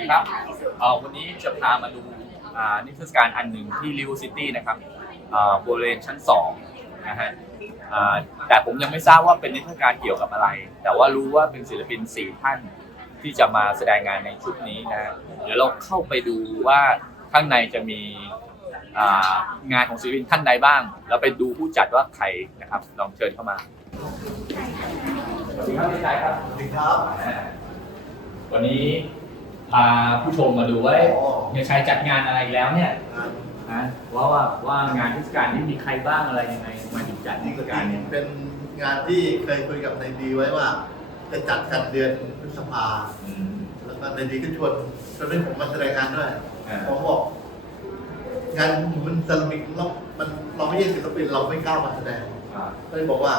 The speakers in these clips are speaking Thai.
ดีครับเอ่อวันนี้จะพามาดูอ่านิทรรศการอันหนึ่งที่ริวซิตี้นะครับอ่าบริเวณชั้น2นะฮะอ่าแต่ผมยังไม่ทราบว่าเป็นนิทรรศการเกี่ยวกับอะไร แต่ว่ารู้ว่าเป็นศิลปิน4ท่านที่จะมาแสดงงานในชุดนี้นะฮะเดี๋ยวเราเข้าไปดูว่าข้างในจะมีอ่างานของศิลปินท่านใดบ้าง แล้วไปดูผู้จัดว่าใครนะครับลองเชิญเข้ามาสวัสดีครับพี่ชายครับสวัสดีครับ วันนี้ พาผู้ชมมาดูว่าอ๋อเฮียชัยจัดงานอะไรอีกแล้วเนี่ยนะว่าว่าว่างานเทศกาลที่มีใครบ้างอะไรยังไงทำไมาถึงจัดเทนี่ศก็กาลเนี่ยเป็นงานที่เคยคุยกับนายดีไว้ว่า จะจัดกันเดือนพฤษภาอืมแล้วก็นายดีก็ชวนชวนให้ผมมาแสดงงานด้วยอ่าผมบอกงานมันเซรามิกเรามันเราไม่ใช่ศิลปินเราไม่กล้ามาแสดงอ่าก็เลยบอกว่า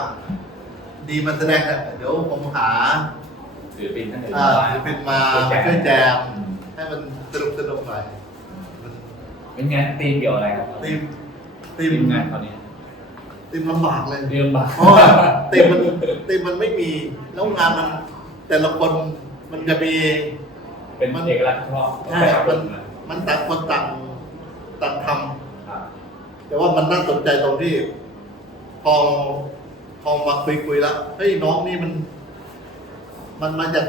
ดีมาแสดงเถอะเดี๋ยวผมหา ศิลปินท่านอื่นอ่ามาศิลปินมาช่วยแจมช่วยแจมอืมให้มันสนุกสนุกหน่อยมันเป็นไงธีมเกี่ยวอะไรครับทีมทีธีมมงานตอนนี้ทีมลำบากเลย เรื่องบ้าเพราะว่าเต็มมันเต็มมันไม่มีแล้วงานมัน แต่ละคนมันจะมี เป็นเอกลักษณ์เฉพาะใช่มันมันต่างคนต่างต่างทครับำแต่ว่ามันน่าสนใจตรงที่ พอพอมาคุยคุยๆแล้วเฮ้ยน้องนี่มัน มันมาจาก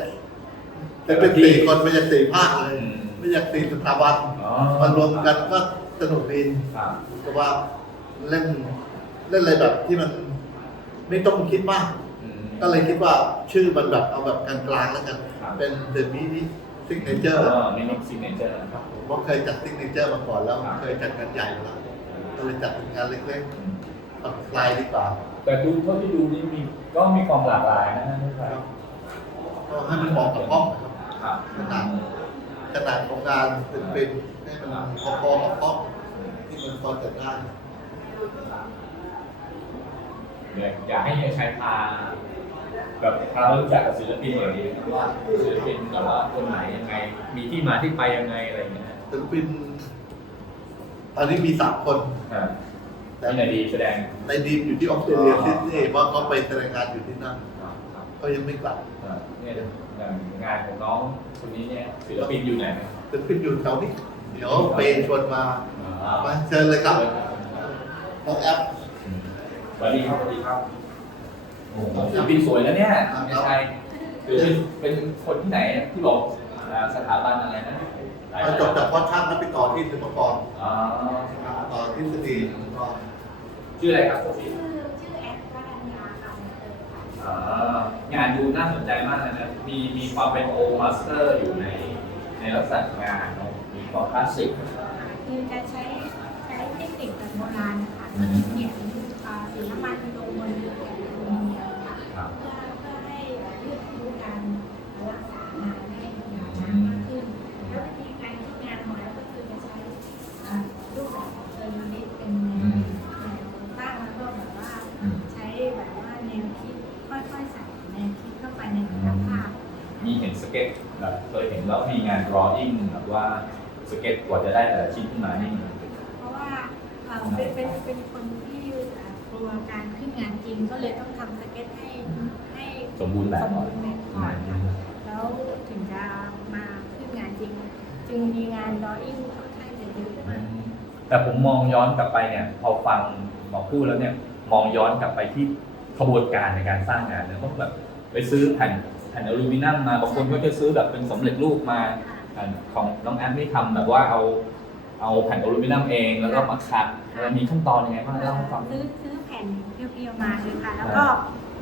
เป็นเป็นสี่คนมาจากสี่ภาคเลยอืมมาจากสี่สถาบันอ๋อมารวมกันก็สนุกดีครับแต่ว่าเล่นเล่นอะไรแบบที่มันไม่ต้องคิดมากอืมก็เลยคิดว่าชื่อมันแบบเอาแบบกลางๆแล้วกันครับเป็น The Mini Signature ก็มินิซิกเนเจอร์ครับผมก็เคยจัด Signature มาก่อนแล้วครับเคยจัดงานใหญ่มาแล้วก็เลยจัดเป็นงานเล็กอืมๆผ่อนคลายดีกว่า แต่ดูเท่าที่ดูนี่มีก็มีความหลากหลายนะท่านผู้ชม ก็ให้มันเหมาะกับห้องนะครับขนาดขนาดของงานเป็นเป็นให้มันพอๆกับห้องที่มันพอจัดได้อยากให้เฮียชัยพาแบบพาเรารู้จักกับศิลปินหน่อยดีนะครับว่าศิลปินแต่ว่าคนไหนยังไง มีที่มาที่ไปยังไงอะไรอย่างเงี้ยศิลปินตอนนี้มีสามคน อ่าที่ไหนดีแสดง ในดีมอยู่ที่ออสเตรเลียอ๋อซิดนีย์ว่าเขาไปแสดงงานอยู่ที่นั่น ครับครับเขายังไม่กลับอ่าเนี่ยอย่างงานของน้องคนนี้เนี่ยศิลปินอยู่ไหนไหมศิลปินอยู่แถวนี้เดี๋ยวเปย์ชวนมา อ่ามาเชิญเลยครับน้องแอป สวัสดีครับสวัสดีครับโอ้โหศิลปินสวยแล้วเนี่ยเฮียชัยคือเป็นคนที่ไหนที่บอกอ่าสถาบันอะไรนะหลายมาจบจากพ่อช่างแล้วไปต่อที่สิงคโปร์อ๋อต่อที่สตีก็ชื่ออะไรครับพี่ งานดูน่าสนใจมากเลยนะมีมีความเป็นโอมาสเตอร์อยู่ในในลักษณะงานเนอะมีความคลาสสิกคือจะใช้ใช้เทคนิคแบบโบราณนะคะอืมเขียนอ่าสีน้ำมันลงบนแผ่นอลูมิเนี ตให้ให้สมบูรณ์แบบสมบูรณ์แบบก่อนค่ะแล้วถึงจะมาขึ้นงานจริง จึงมีงานดออิ่งค่อนข้างจะเยอะมากแต่ผมมองย้อนกลับไปเนี่ยพอฟังหมอพูดแล้วเนี่ยมองย้อนกลับไปที่ขบวนการในการสร้างงานเนี่ยต้องแบบไปซื้อแผ่นแผ่นอลูมิเนียมมาบางคนก็จะซื้อแบบเป็นสำเร็จรูปมาอันของน้องแอนนี่ทำแบบว่าเอาเอาแผ่นอลูมิเนียมเองแล้วก็มาขัดแล้วมีขั้นตอนยังไงบ้างเล่าให้ฟังซื้อซื้อแผ่นเพียวๆมาเลยค่ะ แล้วก็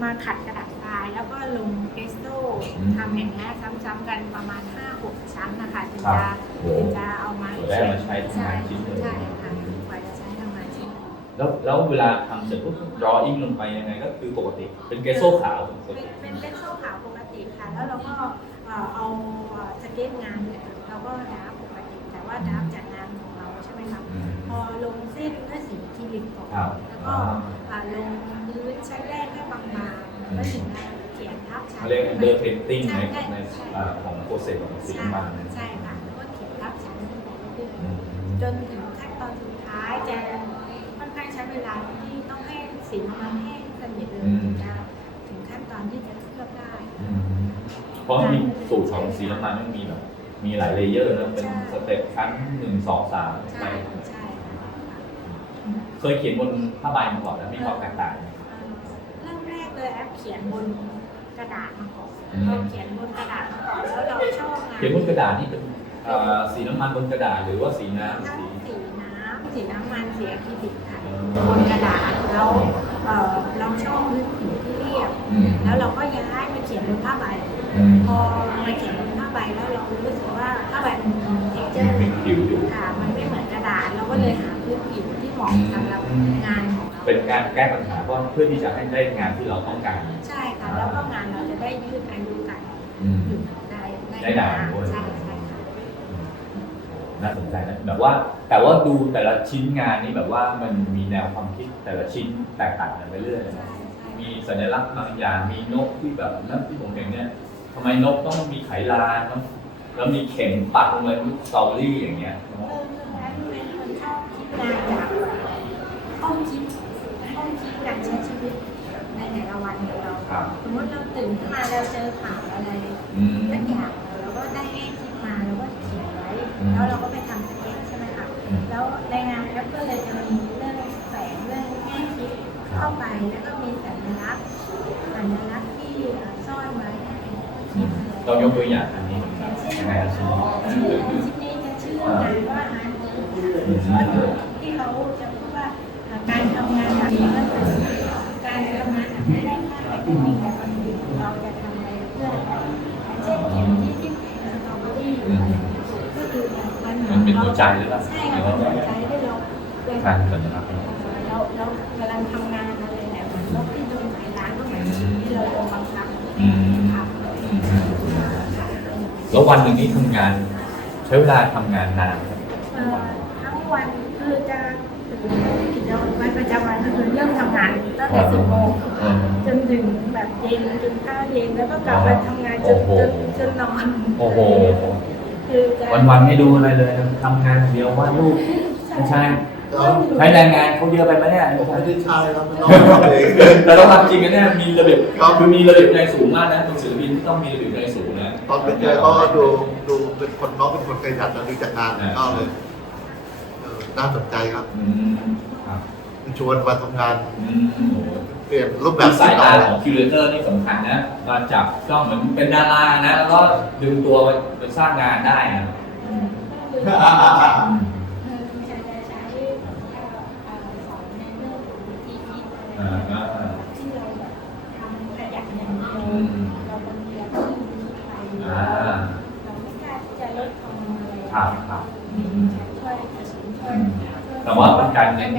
มาขัดกระดาษทรายแล้วก็ลงเกสโต้อืม ทำอย่างนี้ยซ้ำๆกันประมาณ 5-6 ชั้นนะคะถึงครัจะบโอ้ถึงจะเอามาได้มาใช้ทำงานชิ้นหนึ่งใช่ค่ะกว่าจะใช้ทำงานชิ้นหนึ่งแล้วแล้วเวลาทำเสร็จปุ๊บ drawing ลงไปยังไงก็คือปกติ เป็นเกสโซ่ขาวปกเป็นติเป็นเป็นโซ่ขาวปกติค่ะ แล้วเราก็เอ่อเอาเอ่อสเก็ตงานเนี่ยเราก็ดราฟปกติ แต่ว่าดราฟจากงานของเราใช่ไหมคะ อืมพอลงเส้นด้วยสีอะคริลิกก่อนครับแล้วก็ อ่าลงพื้นชั้นแรกให้บางๆแล้วถึงมาเขียนทับชั้นเขาเรียก under painting ในใช่ในใช่อ่าของโปรเซสของสีน้ำมันใช่ค่ะแล้วก็เขียนทับชั้นขึ้นไปเรื่อยอืมๆจนถึงขั้นตอนสุดท้ายจะค่อนข้างใช้เวลาที่ต้องให้สีน้ำมันแห้งสนิทเลยถึงจะถึงขั้นตอนที่จะเคลือบได้อืมเพราะมีสูตรของสีน้ำมันมันมีแบบมีหลายเลเยอร์นะเป็นใช่สเต็ปชั้นหนึ่งสองสามใช่ใช่เคยเขียนบนผ้าใบมาก่อนแล้วมีความแตกต่างไหมเริ่มแรกเลยแอปเขียนบนกระดาษมาก่อนอืม เราเขียนบนกระดาษมาก่อนแล้วเราชอบงานเขียนบนกระดาษนี่เป็นเอ่อสีน้ำมันบนกระดาษหรือว่าสีน้ำทั้งสี สีน้ำสีน้ำมันสีอะคริลิกค่ะอืมบนกระดาษแล้วเอ่อเราชอบพื้นผิวที่เรียบ อืมแล้วเราก็ย้ายมาเขียนบนผ้าใบ อืมพอมาเขียนบนผ้าใบแล้วเรารู้สึกว่าผ้าใบมันมีเท็กเจอร์เป็นผิวอยู่ ค่ะมันไม่เหมือนกระดาษเราก็เลยหาพื้นผิวที่เหมาะสำหรับงานของ เราเป็นการแก้ปัญหาเพราะเพื่อที่จะให้ได้งานที่เราต้องการ ใช่ค่ะ แล้วก็งานเราจะได้ยืดอายุการอืมอยู่ได้ได้นานด้วยใช่ใช่ค่ะน่าสนใจนะแบบว่าแต่ว่าดูแต่ละชิ้นงานนี่แบบว่ามันมีแนวความคิดแต่ละชิ้นแตกต่างกันไปเรื่อยเลยใช่นะใช่มีสัญลักษณ์บางอย่างมีนกที่แบบแล้วที่ผมเห็นเนี่ยทำไมนกต้องมีไขลานเนอะแล้วมีเข็มปักเหมือนสตรอเบอรี่อย่างเงี้ยเออคือแอปเป็นคนชอบคิดงานจากห้องคิด สมมติเราตื่นขึ้นมาเราเจอข่าวอะไรอืม สักอย่างเราก็ได้แง่คิดมาแล้วก็เขียนไว้ อืมแล้วเราก็ไปทำสเก็ตใช่ไหมคะอืมแล้วในงานแอปก็เลยจะมีเรื่องแฝงเรื่องแง่คิดเข้าไปแล้วก็มีสัญลักษณ์สัญลักษณ์ที่เอ่อซ่อนไว้ให้เป็นข้อคิดอะไรต้องยกตัวอย่างอันนี้ยังไงครับชิ้นนี้ชื่อชิ้นนี้จะชื่องานว่าอาร์ตก็คือที่เขาจะพูดว่าการทำงานแบบนี้ก็คือการทำงานแบบไม่ได้ค่าแต่ก็มีแต่วันหนึ่งเราจะทำอะไรเพื่ออะไรเช่นเขียนที่ที่สตรอเบอรี่ก็คือมัน มันเป็นหัว ใจหรือเปล่าใช่ค่ะเป็นหัวใจที่เราเป็นการสัญลักษณ์เราเรากำลังทำงานอะไรเนี่ยเหมือนนกที่โดนขายร้านก็เหมือนสิ่งที่เราโดนบังคับให้ทำแล้ววันหนึ่งนี่ทำงาน ใช้เวลาทำงานนานไหมเอ่อทั้งวันคือจะกิจวัตรประจำวันก็คือเริ่มทำงานตั้งแต่สิบโมงเออจนถึงแบบเย็นจนข้าวเย็นแล้วก็กลับมาทำงานจนโอ้โหจนจนนอน โอ้โห คือจะวันวันๆไม่ดูอะไรเลยทำงานอย่างเดียววาดรูปไม่ใช่เราใช้แรงงานเขาเยอะไปไหมเนี่ยผมไม่ไม่ใช่ได้ใช่ครับน้องทำเอง แต่ต้องทำจริงกันเนี่ยมีระเบียบครับ คือมีระเบียบในสูงมากนะเป็นศิลปินที่ต้องมีระเบียบในสูงนะ ตอนไปเจอเขาก็ดูดูเป็นคนน้องเป็นคนขยันนะดูจากงานก็เลยเออน่าสนใจครับอืมครับ ชวนมาทำงาน อืมโอ้โห เปลี่ยนรูปแบบสายตาที่ของคิวเรเตอร์นี่สำคัญนะมาจับกล้องเหมือนเป็นดารานะ แล้วก็ดึงตัวไปสร้างงานได้นะอืมก็คือเอ่อจะจะใช้เอ่อเอ่อสอนในเรื่องของวิธีคิดอะไร อ่าอ่า ที่เราแบบทำขยันอย่างเดียว อืม เราบางทีเราก็มีวิธีไป อ่า เราไม่กล้าที่จะลดความอะไร ครับครับอืม ช่วยกระสุนช่วย แต่ว่าเป็นการเน้น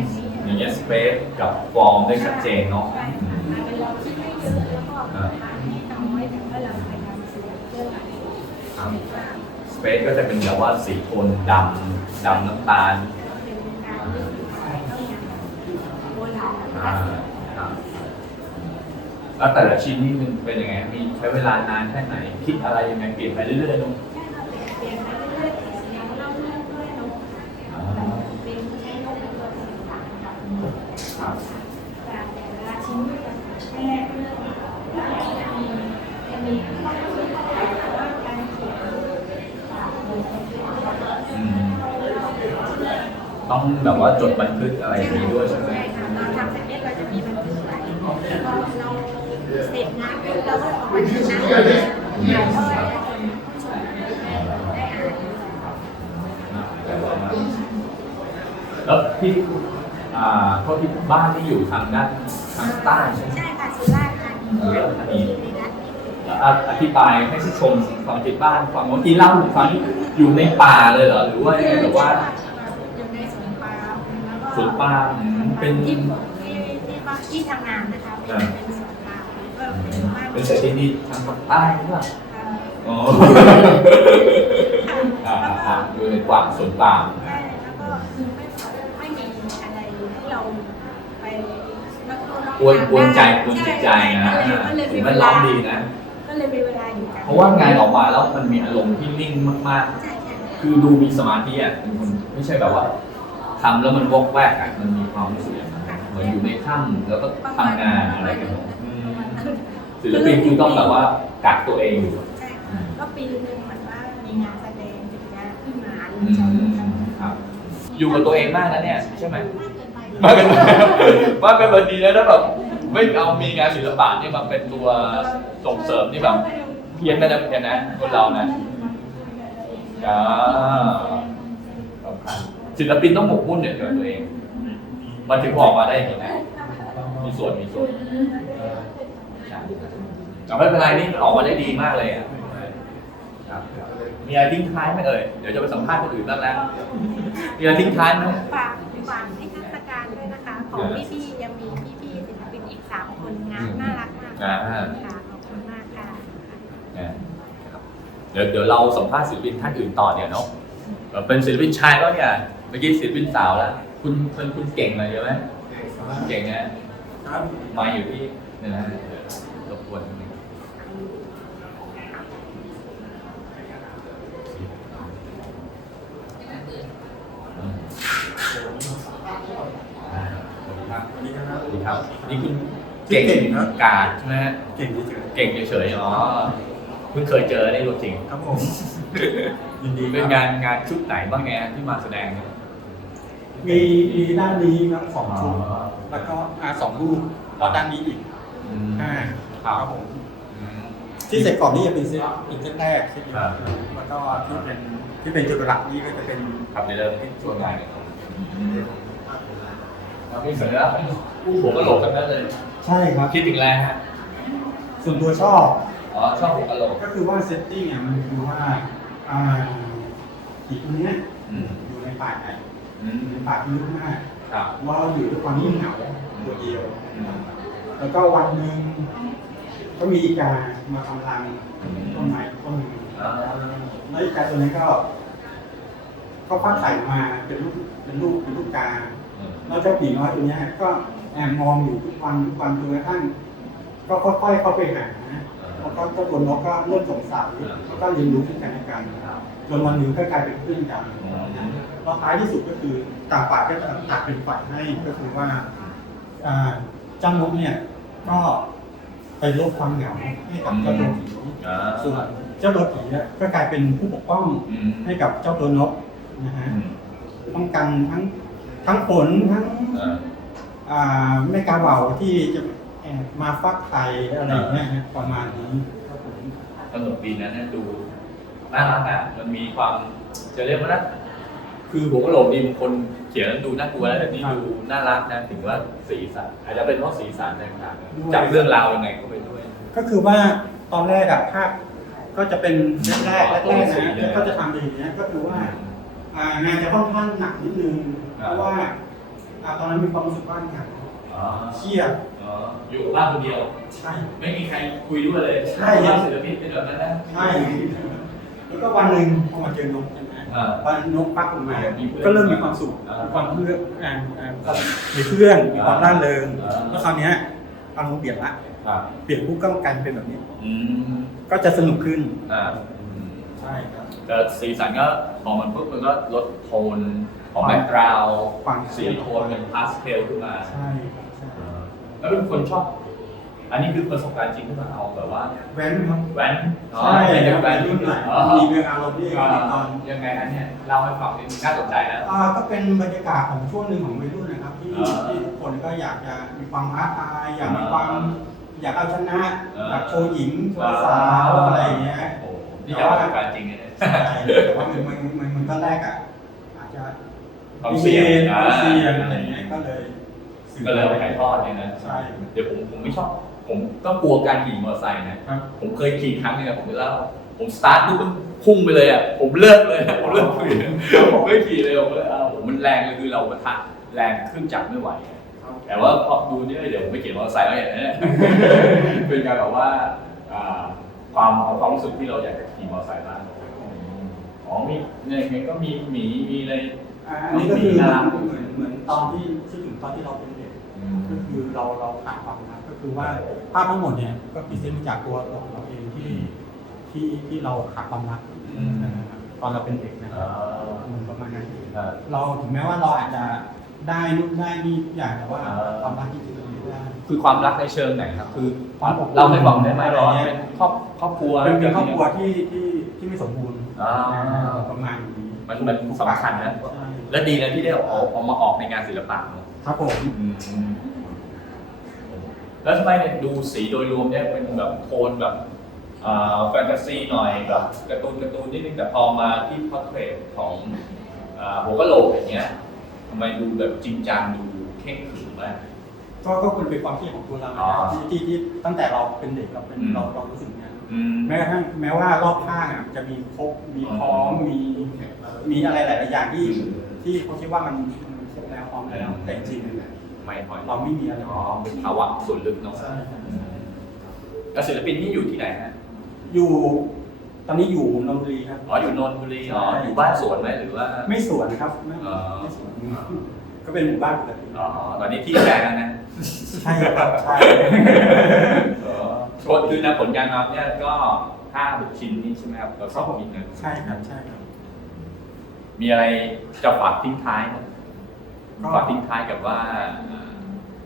อย่างเงี้ยสเปซกับฟอร์ม ได้ชัดเจนเนาะใช่ค่ะเป็นเราคิดไม่เยอะแล้วก็ทานให้น้อยแต่ว่าเราพยายามสื่อเรื่องอะไรครับว่าสเปซก็จะเป็นแบบว่าสีโทนดำดำน้ำตาลเป็นการเลือกอะไรต้องอย่างโบราณอ่าครับแล้วแต่ละชิ้นนี่มันเป็นยังไง มีใช้เวลานานแค่ไหน คิดอะไรยังไงเปลี่ยนไปเรื่อยๆเนอะใช่ค่ะเปลี่ยนไปเรื่อยๆแต่แนวเล่าเรื่องด้วยเนาะ อ่า เป็นใช้นกเป็นตัวสื่อสารกับ ครับ แต่แต่ละชิ้นจะแยกเรื่องแล้วจะมีจะมีข้อมูลแต่ว่าการเขียนจากโดยใช้ อืม ต้องแบบว่าจดบันทึกอะไรอย่างนี้ด้วยใช่ไหม ใช่ค่ะเราทำสเก็ตเราจะมีบันทึกไว้พอเราเสร็จงานปุ๊บเราก็เอาบันทึกนั้นมาถ่ายทอดให้คนผู้ชมได้ได้อ่าน แล้วที่อ่าโทษที่บ้านที่อยู่ทางด้านทางใต้ใช่ไหม ใช่ค่ะสุราษฎร์ธานีสุราษฎร์ธานีในรัฐนี้อะอธิบายให้ผู้ชมฟังที่บ้านฟังเมื่อกี้เล่าถึงฟังที่อยู่ในป่าเลยเหรอหรือว่ายังไงแบบว่าอยู่ในสวนปาล์มแล้วก็ สวนปาล์มเป็นที่ที่ที่บ้านที่ทำงานนะคะเป็นเป็นสวนปาล์มก็เป็นบ้านเป็นเศรษฐีนีทางภาคใต้หรือเปล่าเอ่ออ๋อค่ะอ่าแล้วก็อ่าอยู่ในกวางสวนปาล์มใช่แล้วก็คือไม่ไม่มีอะไรให้เราไปแล้วก็กวนกวนใจกวนจิตใจนะช่ก็เลยถึมีงเวมันล้ลาอมดีนะ ก็เลยมีเวลาอยู่กันเพราะว่างานออกมาแล้วมันมีอารมณ์ที่นิ่งมากใช่ใช่ๆ คือดูมีสมาธิอะเป็นคนไม่ใช่แบบว่า ทำแล้วมันวอกแวกอะมันมีความรู้สึกอย่างนั้นเหมือนอยู่ในถ้ำแล้วก็ทำงานอะไรกันเนอะอืมศิลปินคือต้องแบบว่ากักตัวเองอยู่ใช่ค่ะก็ปีหนึ่งเหมือนว่ามีงานแสดงใจอยู่ครับครับอยู่กับตัวเองมากนะเนี่ยใช่ไหมมากเกินไปมากเป็นมากเป็นบางทีนะถ้าแบบไม่เอามีงานศิลปะนี่มาเป็นตัวส่งเสริมนี่แบบเพี้ยนไปนะเหมือนกันนะคนเรานะอ่าสำคัญ ศิลปินต้องหมกมุ่นเนี่ยกับตัวเอง มันถึงออกมาได้อย่างนี้นะมีส่วนมีส่วนใช่แต่ไม่เป็นไรนี่ออกมาได้ดีมากเลยอะครับมีอะไรทิ้งท้ายไหมเอ่ยเดี๋ยวจะไปสัมภาษณ์คนอื่นบ้างแล้วมีอะไรทิ้งท้ายไหมฝากฝากนิทรรศการด้วยนะคะ ของพี่ๆยังมีพี่ๆศิลปินอีกสามคนงานน่ารักมากอ่าค่ะขอบคุณมากค่ะนะครับเดี๋ยวเดี๋ยวเราสัมภาษณ์ศิลปินท่านอื่นต่อเนี่ยเนาะเอ่อเป็นศิลปินชายก็เนี่ย เมื่อกี้ศิลปินสาวแล้ว คุณเป็นคุณเก่งเลยใช่ไหมเก่งนะมาอยู่ที่นี่นะเดี๋ยวรบกวนนิดนึงอืมอ่าสวัสดีครับวันนี้นะครับสวัสดีครับ นี่คุณเก่งเก่งครับกาดใช่ไหมฮะเก่งที่เจอเก่งเฉยๆอ๋อเพิ่งเคยเจอในตัวจริง ครับผม ยินดีเป็นครับงานงานชุดไหนบ้างไงที่มาแสดงเนี่ย มีมีด้านนี้ครับสองชุดอ๋อแล้วก็อ่าสองรูปแล้วด้านนี้อีกอืมห้าครับครับผมอืมที่เสร็จก่อนนี่จะเป็นเซตอีกเซตแรกเซตเดียวครับแล้วก็ที่เป็นที่เป็นจุดหลักนี่ก็จะเป็นครับเดี๋ยวเริ่มที่ช่วงงานเลยครับเราพี่สัญลักษณ์หัวกะโหลกกันนั้นเลย ใช่ครับคิดถึงแล้วฮะส่วนตัวชอบอ๋อชอบหัวกะโหลกก็คือว่าเซตติ้งเนี่ยมันคือว่าอ่าผีตัวเนี้ยอืมอยู่ในป่าไหน อืมในป่าที่ลึกมากครับ ว่าเราอยู่ด้วยความเงียบเหงาตัวเดียว แล้วก็วันหนึ่งก็มีอีกามาทำรังต้นไม้ต้นหนึ่งอ่า แล้วอีกาตัวนั้นก็ก็ฟักไข่มาเป็นลูกเป็นลูกเป็นลูกกา แล้วเจ้าผีน้อยตัวเนี้ยก็แอบมองอยู่ทุกวันทุกวันจนกระทั่งก็ค่อยๆเข้าไปหา แล้วก็เจ้าตัวนกก็เริ่มสงสัยแล้วก็เรียนรู้ซึ่งกันและกันจนวันหนึ่งก็กลายเป็นเพื่อนกันแล้วท้ายที่สุดก็คือต่างฝ่ายก็จะตัดเป็นฝ่ายให้ก็คือว่าอ่าเจ้านกเนี่ยก็ไปลดความเหงาให้กับเจ้าตัวผีอ่าส่วนเจ้าตัวผีเนี่ยก็กลายเป็นผู้ปกป้องอืมให้กับเจ้าตัวนกนะฮะอืมป้องกันทั้งทั้งฝนทั้งอ่าอ่าแม่กาเหว่าที่จะ แอบมาฟักไข่อะไรอย่างเงี้ยฮะประมาณนี้ครับผมสนุกดีนะเนี่ยดูน่ารักอะมันมีความจะเรียกว่านะคือหัวกะโหลกดีบางคนเขียนแล้วดูน่ากลัวแล้วแต่นี่ดูน่ารักนะถึงว่าสีสันอาจจะเป็นเพราะสีสันต่างๆจากเรื่องราวยังไงก็ไปด้วย ก็คือว่าตอนแรกอะภาพก็จะเป็นแรกๆแรกๆอ๋อนะสีเลยก็จะทำอย่างเงี้ยก็คือว่าอ่า งานจะค่อนข้างหนักนิดนึงอ่าเพราะว่าอ่าตอนนั้นมีความรู้สึกว่าเหงาอ๋อเครียด อ๋ออยู่บ้านคนเดียว ใช่ ไม่มีใครคุยด้วยเลยใช่ ว่าศิลปินเป็นแบบนั้นนะใช่ แล้วก็วันหนึ่งพอมาเจอนกใช่ไหมอ่า วันนกปักออกมามีเพื่อนก็เริ่มมีความสุขอ่ามีความเพื่อนอ่าอ่ามีเพื่อนมีความร่าเริงอ่า แล้วคราวเนี้ยอารมณ์เปลี่ยนละครับเปลี่ยนปุ๊บก็กลายเป็นแบบนี้ อืมก็จะสนุกขึ้นอ่าใช่ครับ แต่สีสันก็พอมันปุ๊บมันก็ลดโทนของแบ็กกราวด์ความ สีโทนเป็นพาสเทลขึ้นมา ใช่ครับใช่แล้ว เป็นคนชอบ อันนี้คือประสบการณ์จริงที่มาเอาแบบว่าแว้นครับแว้นอ๋อใช่เป็นครับแว้นรุ่นไหนอ๋อมีเรื่องอารมณ์ที่อ่าตอนยังไงนะเนี่ยเล่าให้ฟังนิดนึงน่าสนใจนะอ่าก็เป็นบรรยากาศของช่วงหนึ่งของวัยรุ่นนะครับที่อ่าที่ทุกคนก็อยากจะมีความท้าทายอยากมีอ่าความอยากเอาชนะอ่าอยากโชว์หญิงโชว์สาวอะไรอย่างเงี้ยโอ้โหนี่จะประสบการณ์จริงเลยเนี่ยใช่แต่ว่ามันมันมันมันก็แรกอะอาจจะความเสี่ยงความเสี่ยงอ่าอะไรอย่างเงี้ยก็เลยสื่อ ก็เลยเอาไปถ่ายทอดเนี่ยนะใช่เดี๋ยวผมผมไม่ชอบ ผมก็กลัวการขี่มอเตอร์ไซค์นะ ครับ ผมเคยขี่ครั้งหนึงอะผมไปเล่าผมสตาร์ทปุ๊บมันพุ่งไปเลยอะผมเลิกเลยอะผมเลิกขี่ผมไม่ขี่เลยผมเลยเอาผมมันแรงเลยคือเราปะทะแรงขึ้นจักรไม่ไหวอะแต่ว่าพอดูนี่เดี๋ยวผมไม่ขี่มอเตอร์ไซค์แล้วอย่างนี้น เป็นการแบบว่าอ่าความความรู้สึกที่เราอยากจะขี่มอเตอร์ไซค์บ้างอ๋อมีเนี่ยก็มีหมีมีอะไรอ่าอันนี้ก็คือน่ารักเหมือนเหมือนตอนที่ที่ถึงตอนที่เราเป็นเด็ กก็คือเราเราขาดความรักก็คือว่าภาพทั้งหมดเนี่ยก็พิเศษมาจากตัวตัวของเราเองที่ที่ที่เราขาดความรักอืมนะครับตอนเราเป็นเด็กนะคอ่รับามันประมาณนั้นอ่าเราถึงแม้ว่าเราอาจจะได้นู่นได้นี่ทุกอย่างแต่ว่าอ่าความรักจริงๆมันไม่ได้คือความรักในเชิงไหนครับ คือความอบอุ่นเราให้ฟังได้ไหมอะไรว่าเงี้ยเป็นครอบครอบครัวเป็นเป็นครอบครัวที่ที่ที่ไม่สมบูรณ์อ่าประมาณนี้หมันมันสำคัญนะใช่และดีนะที่ได้เอาเอามาออกในงานศิลปะเนอะครับผม แล้วทำไมเนี่ยดูสีโดยรวมเนี่ยเป็นแบบโทนแบบอ่าแฟนตาซีหน่อยแบบการ์ตูนการ์ตูนนิดนึงแต่พอมาที่พอร์เทรตของอ่าหัวกะโหลกอย่างเงี้ยทำไมดูแบบจริงจังดูเข่งขรึมมากก็ก็คุณเป็นความคิดของตัวเราอ๋อที่ที่ที่ตั้งแต่เราเป็นเด็กเราเป็นอืมเราเรารู้สึกเนี่ยอืมแม้กระทั่งแม้ว่ารอบข้างอะจะมีครบมีพร้อมมีมีอะไรหลาย ๆ อย่างที่อืมที่เขาคิดว่ามันมันครบแล้วพร้อมแล้วแต่จริงๆ ไม่พอเราไม่มีอะไรอ๋อเป็นภาวะส่วนลึกเนาะใช่ครับแล้วศิลปินที่อยู่ที่ไหนฮะอยู่ ตอนนี้อยู่นนทบุรีครับอ๋ออยู่นนทบุรีอ๋อใช่อยู่บ้านสวนไหมหรือว่า ไม่สวนครับไม่อ๋อไม่สวนก็เป็นหมู่บ้านปกติอ๋อตอนนี้ที่แปลงแล้วนะใช่ครับใช่เออโชว์คือนะผลงานมาเนี่ยก็ห้าหกชิ้นนี้ใช่ไหมครับเราสองชิ้นนะใช่ครับใช่ครับ มีอะไรจะฝากทิ้งท้ายไหมก็ฝากทิ้งท้ายกับว่า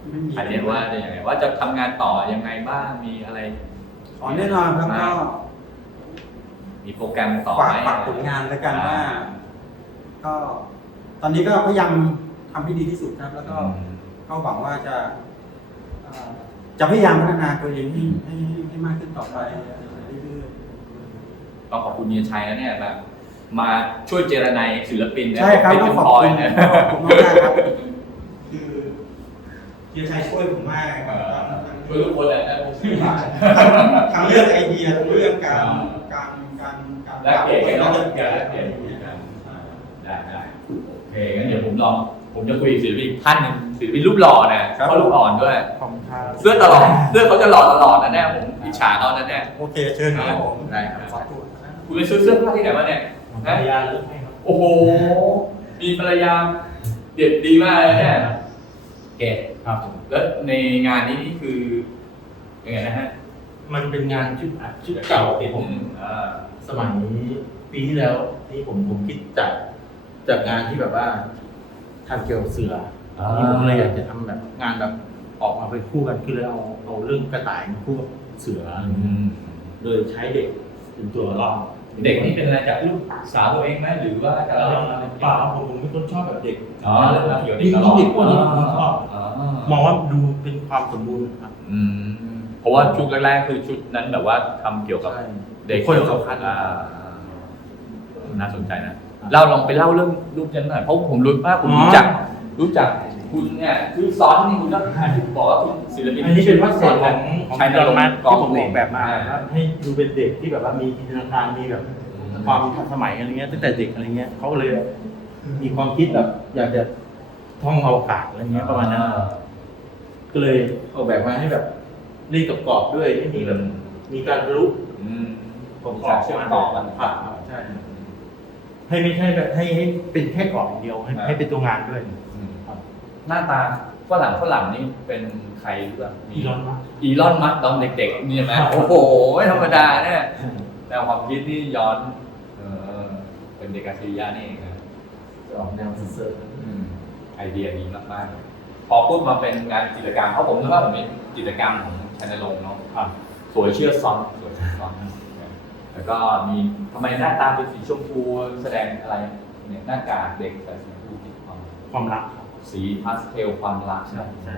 ไม่มีอันเนี้ยว่าจะยังไงว่าจะทำงานต่อยังไงบ้างมีอะไรอ๋อแน่นอนครับก็มีโปรแกรมต่อฝากไหม ฝากผลงานแล้วกันว่าอ่ก็ ตอนนี้ก็พยายามทำให้ดีที่สุดครับ แล้วก็อืมก็หวังว่าจะเอ่อจะพยายามพัฒนาตัวเองให้ให้ให้มากขึ้นต่อไปเรื่อย ต้องขอบคุณเนียชัยแล้วเนี่ยแบบมาช่วยเจรไนายศิลปินๆเนี่ยใช่ครับเป็นต้องเป็นขอบพลอยคุณเนี่ยขอบคุณมากๆครับคือ เฮียชัยช่วยผมมากคเอรับอช่วยทุกคนแหละนะผมชื่อผ่านทั้งเรื่องไอเดียทั้งเรื่องการอ่าการการการแลกเปลี่ยนกันเนาะแลกเปลี่ยนแลกเปลี่ยนกันได้ได้โอเคงั้นเดี๋ยวผมลองผมจะคุยกับศิลปินอีกท่านหนึ่งศิลปินรูปหล่อนะเขารูปอ่อนด้วยขอบคุณครับเสื้อตลอดเสื้อเขาจะหล่อตลอดนะเนี่ยผมอิจฉาเขานะเนี่ยโอเคเชิญครับผมได้ครับขอตัวนะคุณไปซื้อเสื้อผ้าที่ไหนมาเนี่ยภรรยาเลือกให้ครับโอ้โหมีภรรยาเด็ดดีมากเลยเนี่ยเกตค รับแล้วในงานนี้นี่คือยังไงนะฮะมันเป็นงานชุดอัดชุดเก่าที่ผมอ่าสมัยปีที่แล้วที่ผมผมคิดจากจากงานที่แบบว่าทำเกี่ยวกับเสือออ่าที่ผมเลยอยากจะทำแบบงานแบบออกมาเป็นคู่กันคือเลยเอาเอาเรื่องกระต่ายมาคู่กับเสืออโดยใช้เด็กเป็นตัวล่อ เด็กนี่เป็นอะไรจากลูกสาวตัวเองไหมหรือว่าจะเอ่เล่นออะไรเปล่าครับผมผมเป็นคนชอบแบบเด็กอ๋อเล่นมาเกี่ยวกับยิ่งตลอดเด็กกว่านี้ผมชอบอ๋อมองว่าดูเป็นความสมบูรณ์ครับอืมเพราะว่าชุดแรกๆคือชุดนั้นแบบว่าทำเกี่ยวกับใช่เด็กคนสำคัญอ่าน่าสนใจนะเราลองไปเล่าเรื่องรูปนั้นหน่อยเพราะผมรู้ว่าผมรู้จักรู้จัก คุณเนี่ยคือซ้อนนี่คุณก็บอกว่าคุณศิลปินอันนี้เป็นวัสดุของของชัยนรงค์มัดกองที่ผมออกแบบมาอ่ครับให้ดูเป็นเด็กที่แบบว่ามีจินตนาการมีแบบความทันสมัยอะไรเงี้ยตั้งแต่เด็กอะไรเงี้ยเขาก็เลยมีความคิดแบบอยากจะท่องอวกาศอะไรเงี้ยประมาณนั้นก็เลยออกแบบมาให้แบบรีดกับกรอบด้วยให้มีแบบมีการทะลุอืมของกรอบเชื่อมต่อกันครับใช่ให้ไม่ใช่แบบให้ให้เป็นแค่กรอบอย่างเดียวให้อ่าให้เป็นตัวงานด้วยอืมครับ หน้าตาฝรั่งฝรั่งนี่เป็นใครหรือเปล่ามีอีลอนมัสก์อีลอนมัสก์ตอนเด็กๆนี่ไหมครับโอ้โหไม่ธรรมดาเนี่ยแนวความคิดนี่ย้อนเออเป็นเด็กอาชียะนี่เองนะจะออกแนวเซิร์ฟอืมไอเดียดีมากๆพอพูดมาเป็นงานจิตรกรรมเพราะผมนึกว่าผมเป็นจิตรกรรมของชัยนรงค์เนาะครับสวยเชื่อซ้อนสวยเชื่อซ้อนแล้วก็มีทำไมหน้าตาเป็นสีชมพูแสดงอะไรเนี่ยหน้ากากเด็กใส่สีชมพูติดความความรักครับ สีพาสเทลความรักใช่ใช่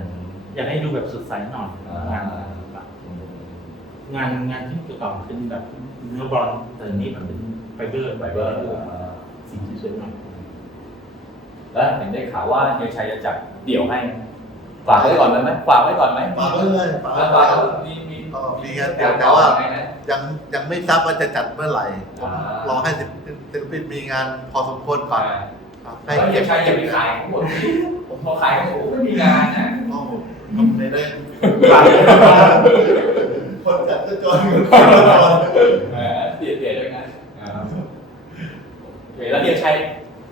อยากให้ดูแบบสดใสหน่อยอ่งานางานงานที่เกี่ยวกับเป็นแบบเนื้อบอลแต่นี่แบบเป็นไฟเบอร์ไบเบอร์สีสวยๆหน่อยแล้วเห็นได้ข่าวว่าเฮียชัยจะจัดเดี่ยวให้ฝากไว้ก่อนไหมฝากไว้ก่อนไหมฝากไว้เลยฝากไว้ฝากก่อนมีมีก็มีงานเดี่ยวแต่ว่าไงนะยังยังไม่ทราบว่าจะจัดเมื่อไหร่อ่ารอให้ศิลปินมีงานพอสมควรก่อนครับ ให้แล้วเฮีเก็ยบชัยจะเก็บไปขายของผมผมพอขายของผมไม่มีงานน่ะก็ทำในได้ฝากเลยนะคนจัดก็จนคนก็จนแหมเดียดเดียดด้วยกันอ่าโอเคแล้วเฮียชัย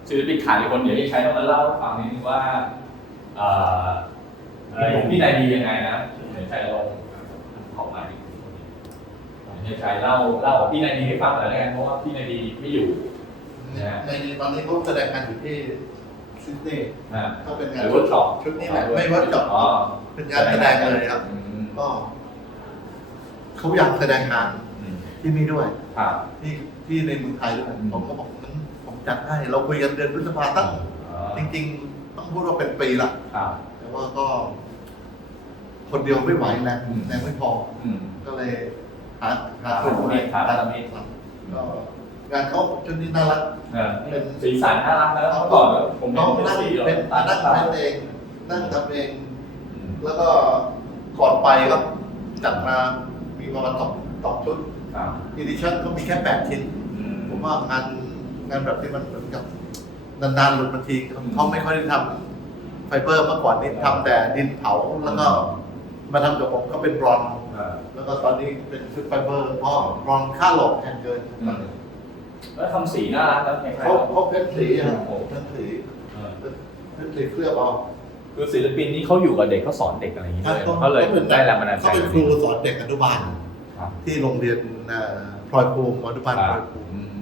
ศิลปินขายอีกคนเดี๋ยวเฮียชัยต้องมาเล่าให้ฟังนิดนึงว่าอ่อผมพี่นายดียังไงนะเฮียชัยลงของมาเฮียชัยเล่าเล่าพี่นายดีให้ฟังหน่อยแล้วกันเพราะว่าพี่นายดีไม่อยู่ ในตอนนี้เขาแสดงงานอยู่ที่ซิดนีย์อ่าเขาเป็นหงานรือว่าช็อปชุดนี้แหละไม่เวิร์กช็อปอ๋อเป็นงานแสดงเลยครับ อืมก็เขาอยากแสดงงานอืมที่นี่ด้วย ครับที่ที่ในเมืองไทยด้วยผมก็บอกงั้นผมจัดให้เราคุยกันเดือนพฤษภาตั้งจริง ๆ ต้องพูดว่าเป็นปีละครับ แต่ว่าก็ คนเดียวไม่ไหวแรงอืม แรงไม่พอ อืม ก็เลยหาหาหาคนคนให้หาคนให้ครับก็ งานเขาชุดนี้น่ารักเออเป็น สีสันน่ารักนะเมื่อก่อนผมน้องเป็นนั่งสีเป็นตานั่งตาทำเอง นั่งทำเองแล้วก็ก่อนไปครับจัดมามีประมาณสองสองชุดครับอีดิชั่นเขามีแค่แปดชิ้น อืม ผมว่างานงานแบบที่มันเหมือนกับนานๆหลุดบางทีเขาไม่ค่อยได้ทำไฟเบอร์เมื่อก่อนนี้ทำแต่ดินเผาแล้วก็มาทำกับผมก็เป็นบรอนซ์เออแล้วก็ตอนนี้เป็นชุดไฟเบอร์เพราะบรอนซ์ค่าหลอกแพงเกินอืม แล้วทำสีน่ารักแล้วใครๆเขาเขาเพ้นสีอะโอ้โหเพ้นสีเออเพ้นสีเคลือบเอาคือศิลปินนี่เขาอยู่กับเด็กเขาสอนเด็กอะไรอย่างเงี้ยเลยเขาเขาเลยเป็นได้แรงบันดาลใจเขาเป็นครูสอนเด็กอนุบาลครับที่โรงเรียนเอ่อพลอยภูมิอนุบาลพลอยภูมิอืม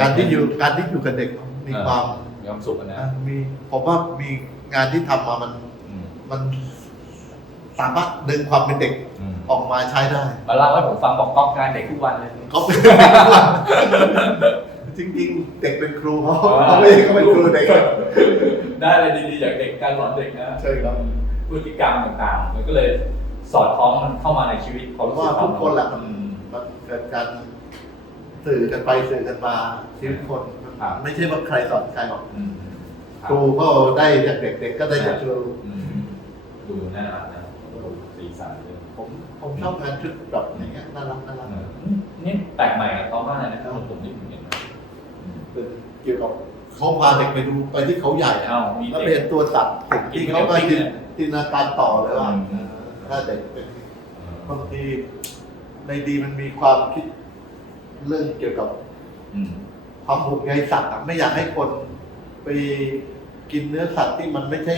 การที่อยู่การที่อยู่กับเด็กมีความมีความสุขอะนะอะมีผมว่ามีงานที่ทำมามันอืมมัน สามารถดึงความเป็นเด็กอืมออกมาใช้ได้ มาเล่าให้ผมฟังบอกกล้องงานเด็กทุกวันเลยเขาเป็นจริงๆ เด็กเป็นครูเขาอ๋อเขาไม่เขาเป็นครูเด็กได้อะไรดีๆจากเด็กการสอนเด็กนะใช่ครับพฤติกรรมต่างๆมันก็เลยสอดคล้องมันเข้ามาในชีวิตผมว่าทุกคนแหละมันอืมมันเกิดการสื่อกันไปสื่อกันมาชีวิตคนครับไม่ใช่ว่าใครสอนใครหรอกอืมครูก็ได้จากเด็กเด็กก็ได้จากครูอืมดูน่ารักนะสีสันเลย ผมผมชอบงานชุดแบบอย่างเงี้ยน่ารักน่ารักนี่แปลกใหม่กับเขามากเลยนะครับผมที่ผมเห็นนะเป็นเกี่ยวกับเขาพาเด็กไปดูไปที่เขาใหญ่อะอ้าวมีแล้วเด็เรียกนตัวสัตว์สิ่งที่เขาก็จินจินตนาการต่อเลยว่าอืมถ้าเด็กเป็นบางทีในดีมันมีความคิดเรื่องเกี่ยวกับ อืมความห่วงใยสัตว์อะไม่อยากให้คนไปกินเนื้อสัตว์ที่มันไม่ใช่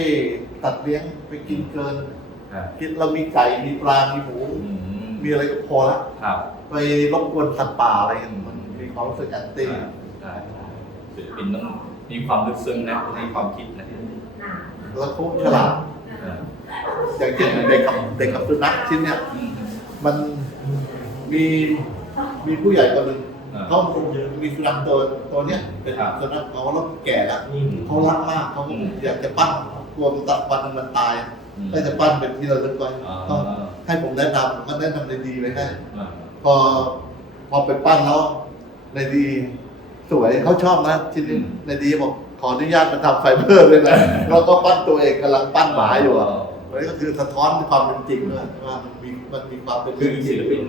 สัตว์เลี้ยงไปกินเกินอ่า กินเรามีไก่มีปลา มีหมูอืมมีอะไรก็พอละครับไปรบกวนสัตว์ป่าอะไรอย่างเงี้ยมันมีความรู้สึกแอนตี้ใช่ศิลปินต้องมีความลึกซึ้งนะมีความคิดนะแล้วเขาฉลาดเอออย่างเช่นเด็กกับเด็กกับสุนัขชิ้นเนี้ยอืมมันมีมีผู้ใหญ่คนหนึ่งอ่าเขามีสุนัขตัวตัวเนี้ยเป็นครับสุนัขเขาแล้วแก่แล้วอืมเขารักมากเขาอืมอยากจะปั้นกลัวมันตะวันหนึ่งมันตายอืม ก็จะปั้นเป็นที่ระลึกไว้อ่าก็ให้ผมแนะนำก็แนะนำในดีไปให้อ่าพอพอไปปั้นแล้วในดีสวยเขาชอบนะชิ้นนี้ในดีบอกขออนุญาตมาทำไฟเบอร์เลยนะแล้วก็ปั้นตัวเองกำลังปั้นหมาอยู่อะมันก็คือสะท้อนความเป็นจริงด้วยว่ามันมีมันมีความเป็นคือเรื่องจศิริงลปิน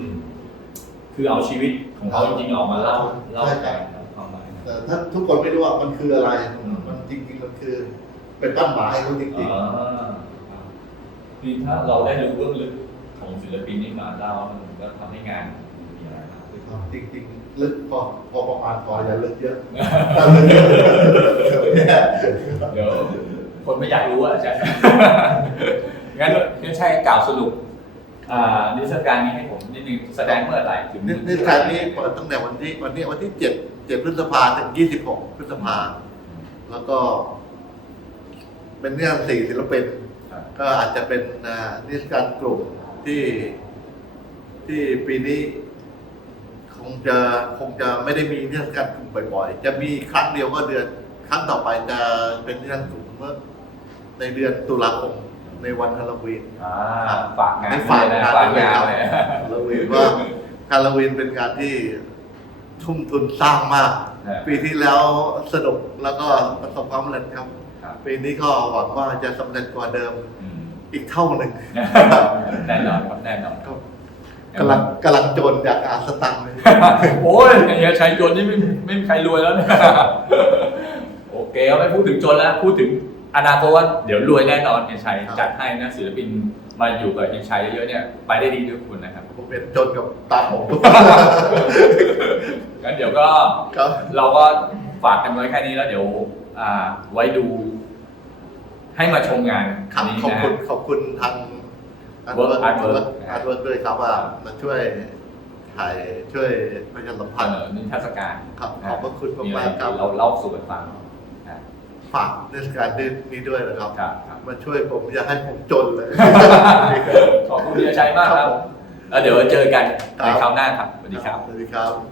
คือเอาชีวิตของเขาจริงๆออกมาเล่าเล่าใช่แต่ครับความหมายแต่ถ้าทุกคนไม่รู้ว่ามันคืออะไรอืมมันจริงๆมันคือ เป็นปั้นหมาให้เขาจริงอ่า คือถ้าเราได้รู้เบื้องลึกของศิลปินนี่มาเล่ามันก็ทำให้งานมีอะไรมากขึ้นๆจริงๆลึกพอพอประมาณพออย่าลึกเยอะถ้าลึกเยอะแย่เดี๋ยวคนไม่อยากรู้อะอาจารย์งั้นงั้นใช่กล่าวสรุปอ่านิทรรศการนี้ให้ผมนิดนึงแสดงเมื่อไหร่ถึงนี่นี่การนี้เปิดตั้งแต่วันที่วันนี้วันที่เจ็ดเจ็ดพฤษภาถึงยี่สิบหกพฤษภาแล้วก็ เป็นเรื่องสี่ศิลปินครับ ก็อาจจะเป็นอ่านิทรรศการกลุ่มที่ที่ปีนี้คงจะคงจะไม่ได้มีนิทรรศการกลุ่มบ่อย ๆ จะมีครั้งเดียวก็เดือน ครั้งต่อไปจะเป็นนิทรรศการกลุ่มเมื่อในเดือนตุลาคมในวันฮาโลวีนอ่าฝากงานนี่ฝากเลยงานนะฝากเลยงานครับเลยฮาโลวีนว่าฮาโลวีนเป็นงานที่ทุ่มทุนสร้างมาก ปีที่แล้วสนุกแล้วก็ประสบความสำเร็จครับ ครับปีนี้ก็หวังว่าจะสำเร็จกว่าเดิมอืมอีกเท่าหนึ่งแน่นอนครับแน่นอนก็กำลังกำลังจนอยากหาสตังค์เลย โอ้ยอย่างเงี้ยชายจนนี่ไม่ไม่มีใครรวยแล้วเนี่ยโอเคเอาไม่พูดถึงจนแล้วพูดถึงอนาคตว่าเดี๋ยวรวยแน่นอนเฮียชัยครับ จัดให้นะศิลปินมาอยู่กับเฮียชัยเยอะๆเนี่ยไปได้ดีด้วยคุณนะครับผมเป็นจนกับตาผมทุกงั้นเดี๋ยวก็ครับ เราก็ฝากกันไว้แค่นี้แล้วเดี๋ยวอ่าไว้ดู ให้มาชมงานครับนี้ขอบนะ คุณขอบคุณทาง Work Artwork Artwork Artwork ด้วยครับว่ามาช่วยถ่ายช่วยประชาสัมพันธ์เอ่อนิทรรศการครับขอบพระคุณมีอะไรมากๆครับเราเล่าสู่กันฟังนะฝากเทศกาลนี้ด้วยนะครับ ครับครับ มาช่วยผมอย่าให้ผมจนเลย ขอบคุณเฮียชัยมากครับผม แล้วเดี๋ยวเจอกันในครับคราวหน้าครับสวัสดีครับ สวัสดีครับ